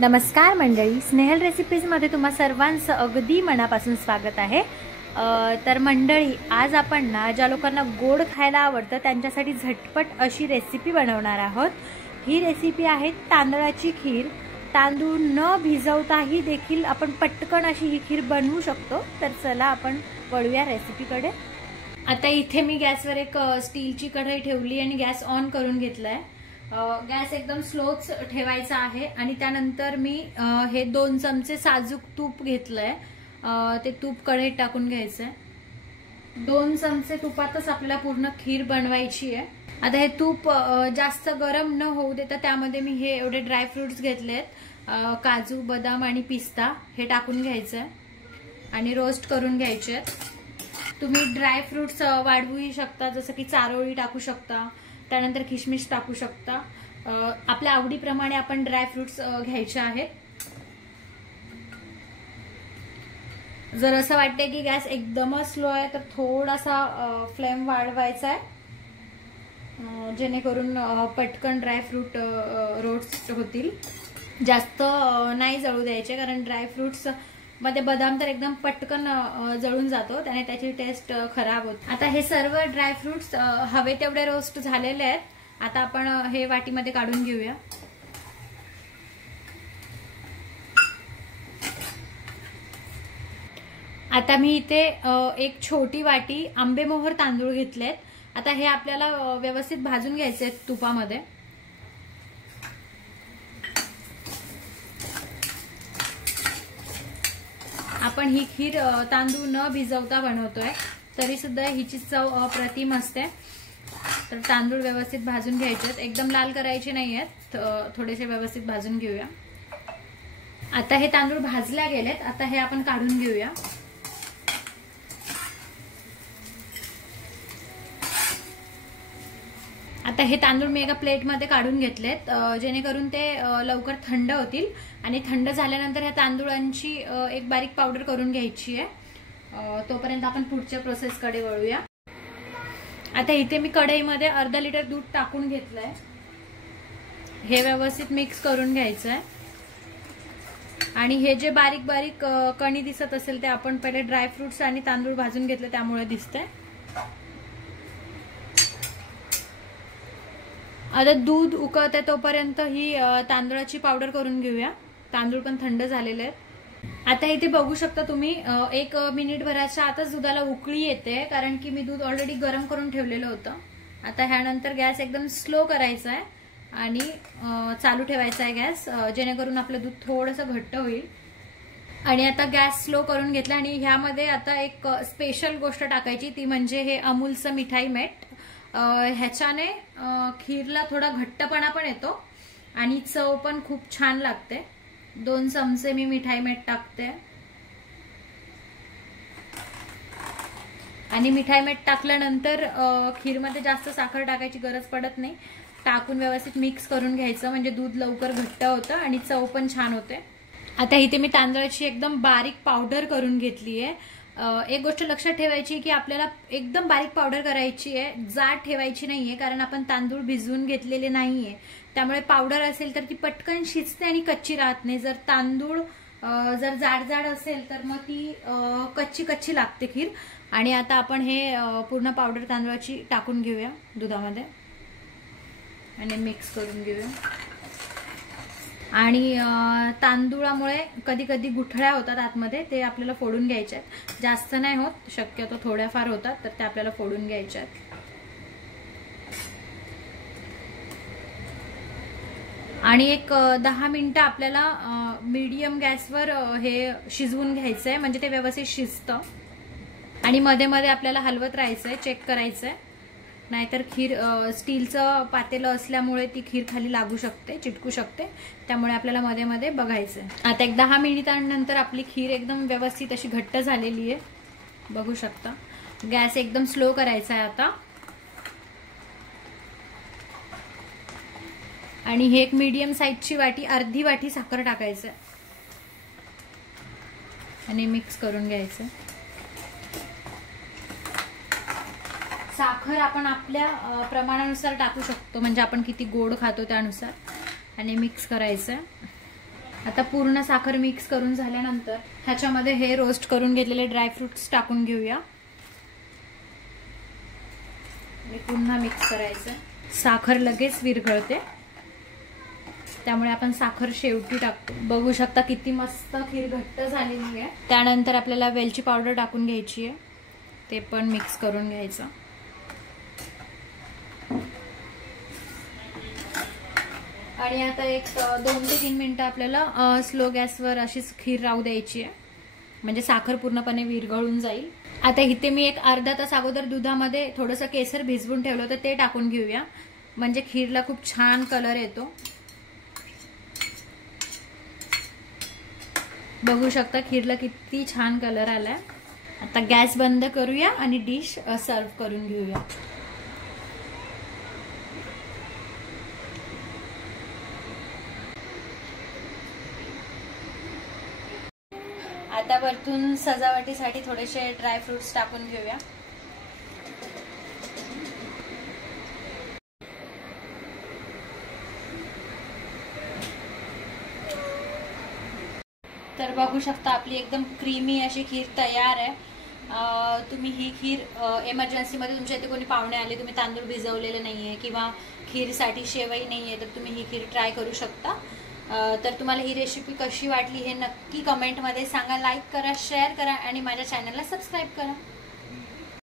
नमस्कार मंडळी, स्नेहल रेसिपीजमध्ये तुम्हा सर्वांचं अगदी मनापासून स्वागत आहे। तर मंडळी, आज आपण ना ज्या लोकांना गोड खायला आवडतं त्यांच्यासाठी झटपट अशी रेसिपी बनवणार आहोत। ही रेसिपी आहे तांदळाची खीर। तांदूळ न भिजवताही देखील आपण पटकन अशी ही खीर बनवू शकतो। तर चला आपण वळूया रेसिपीकडे। आता इथे मी गॅसवर एक स्टीलची कढई ठेवली आणि गॅस ऑन करून घेतलाय। गॅस एकदम स्लोच ठेवायचा आहे आणि त्यानंतर मी हे 2 चमचे साजूक तूप घेतलंय। ते तूप कढईत टाकून घ्यायचंय। 2 चमचे तुपातच आपल्याला पूर्ण खीर बनवायची आहे। आता हे तूप जास्त गरम न होऊ देता त्यामध्ये मी हे एवढे ड्राय फ्रुट्स घेतलेत, काजू, बदाम आणि पिस्ता हे टाकून घ्यायचंय आणि रोस्ट करून घ्यायचे। तुम्ही ड्राय फ्रुट्स वाढवूही शकता, जसं की चारोळी टाकू शकता, त्यानंतर किशमिश टाकू शकता। आपल्या आवडीप्रमाणे आपण ड्राय फ्रुट्स घ्यायचे आहेत। जर असं वाटतंय की गॅस एकदमच स्लो आहे तर थोडासा फ्लेम वाढवायचा आहे, जेणेकरून पटकन ड्राय फ्रूट रोस्ट होतील। जास्त नाही जळू द्यायचे, कारण ड्राय फ्रुट्स मध्ये बदाम तर एकदम पटकन जळून जातो, त्याने त्याची टेस्ट खराब होते। आता हे सर्व ड्राय फ्रुट्स हवे तेवढे रोस्ट झालेले आहेत। आता आपण हे वाटीमध्ये काढून घेऊया। आता मी इथे एक छोटी वाटी आंबेमोहर तांदूळ घेतलेत। आता हे आपल्याला व्यवस्थित भाजून घ्यायचे आहेत तुपामध्ये। आपण ही खीर तांदूळ न भिजवता बनवतोय, तरी सुद्धा हिची चव अप्रतिम असते। तर तांदूळ व्यवस्थित भाजून घ्यायचे, एकदम लाल करायचे नाहीयेत, थोडेसे व्यवस्थित भाजून घेऊया। आता हे तांदूळ भाजल्या गेलेत, आता हे आपण काढून घेऊया। आता हे तांदूळ मी एका प्लेटमध्ये काढून घेतलेत, जेणेकरून ते लवकर थंड होतील आणि थंड झाल्यानंतर ह्या तांदूळांची एक बारीक पावडर करून घ्यायची आहे। तोपर्यंत आपण पुढच्या प्रोसेसकडे वळूया। आता इथे मी कढईमध्ये अर्धा लिटर दूध टाकून घेतलंय। हे व्यवस्थित मिक्स करून घ्यायचंय आणि हे जे बारीक बारीक कणी दिसत असेल ते आपण पहिले ड्रायफ्रुट्स आणि तांदूळ भाजून घेतले त्यामुळे दिसतंय। आता दूध उकळते तोपर्यंत ही तांदळाची पावडर करून घेऊया। तांदूळ पण थंड झालेले आहेत। आता इथे बघू शकता तुम्ही 1 मिनिटभराच्या आतच दुधाला उकळी येते, कारण की मी दूध ऑलरेडी गरम करून ठेवलेलं होतं। आता ह्यानंतर गॅस एकदम स्लो करायचा आहे आणि चालू ठेवायचा आहे गॅस, जेणेकरून आपलं दूध थोडंसं घट्ट होईल। आणि आता गॅस स्लो करून घेतला आणि ह्यामध्ये आता एक स्पेशल गोष्ट टाकायची, ती म्हणजे हे अमूलचं मिठाई मेट। ह्याच्याने खीरला थोडा घट्टपणा पण येतो आणि चव पण खूप छान लागते। 2 चमचे मी मिठाई मेट टाकते आणि मिठाई मेट टाकल्यानंतर खीरमध्ये जास्त साखर टाकायची गरज पडत नाही। टाकून व्यवस्थित मिक्स करून घ्यायचं, म्हणजे दूध लवकर घट्ट होतं आणि चव पण छान होते। आता इथे मी तांदळाची एकदम बारीक पावडर करून घेतली आहे। एक गोष्ट लक्षात ठेवायची की आपल्याला एकदम बारीक पावडर करायची आहे, जाड ठेवायची नाहीये, कारण आपण तांदूळ भिजवून घेतलेले नाहीये। त्यामुळे पावडर असेल तर ती पटकन शिजते आणि कच्ची राहत नाही। जर तांदूळ जर जाड जाड असेल तर मग ती कच्ची कच्ची लागते खीर। आणि आता आपण हे पूर्ण पावडर तांदळाची टाकून घेऊया दुधामध्ये आणि मिक्स करून घेऊया। आणि तांदूळामुळे कधी कधी गुठळ्या होतात आतमध्ये, ते आपल्याला फोडून घ्यायच्या आहेत। जास्त नाही होत, शक्यतो थोड्याफार होतात, तर ते आपल्याला फोडून घ्यायच्या आहेत। आणि एक 10 मिनिटं आपल्याला मीडियम गॅसवर हे शिजवून घ्यायचंय, म्हणजे ते व्यवस्थित शिजतं। आणि मध्ये मध्ये आपल्याला हलवत राहायचंय, चेक करायचंय, नाहीतर खीर स्टीलचं पातेलं असल्यामुळे ती खीर खाली लागू शकते, चिटकू शकते। त्यामुळे आपल्याला मध्ये मध्ये बघायचंय। आता एक 10 मिनिटांनंतर आपली खीर एकदम व्यवस्थित अशी घट्ट झालेली आहे, बघू शकता। गॅस एकदम स्लो करायचा आहे आता। आणि हे एक मीडियम साईजची वाटी, अर्धी वाटी साखर टाकायचं आणि मिक्स करून घ्यायचं। साखर आपण आपल्या प्रमाणानुसार टाकू शकतो, म्हणजे आपण किती गोड खातो त्यानुसार। आणि मिक्स करायचं। आता पूर्ण साखर मिक्स करून झाल्यानंतर ह्याच्यामध्ये हे रोस्ट करून घेतलेले ड्रायफ्रुट्स टाकून घेऊया आणि पुन्हा मिक्स करायचं. साखर लगेच विरघळते त्यामुळे आपण साखर शेवटी टाकतो. बघू शकता किती मस्त खीर घट्ट झालेली आहे. त्यानंतर आपल्याला वेलची पावडर टाकून घ्यायची आहे, ते पण मिक्स करून घ्यायचं. आणि आता एक 2 ते 3 मिनिटं आपल्याला स्लो गॅसवर अशीच खीर राहू द्यायची आहे, म्हणजे साखर पूर्णपणे विरघळून जाईल. आता इथे मी एक अर्धा तास अगोदर दुधामध्ये थोडंसं केसर भिजवून ठेवलं होतं, ते टाकून घेऊया, म्हणजे खीरला खूप छान कलर येतो. बघू शकता खीरला किती छान कलर आलाय. आता गॅस बंद करूया आणि डिश सर्व करून घेऊया. आता वरतून सजावटीसाठी थोडेसे ड्रायफ्रुट्स टाकून घेऊया. तर बघू शकता आपली एकदम क्रीमी अशी खीर तयार आहे. तुम्ही ही खीर इमर्जन्सीमध्ये तुमच्या इथे कोणी पाहुणे आले, तुम्ही तांदूळ भिजवलेले नाहीये किंवा खीरसाठी शेवई नाहीये, तर तुम्ही ही खीर ट्राय करू शकता. तर तुम्हाला ही रेसिपी कशी वाटली हे नक्की कमेंटमध्ये सांगा. लाईक करा, शेअर करा आणि माझ्या चॅनलला सबस्क्राईब करा.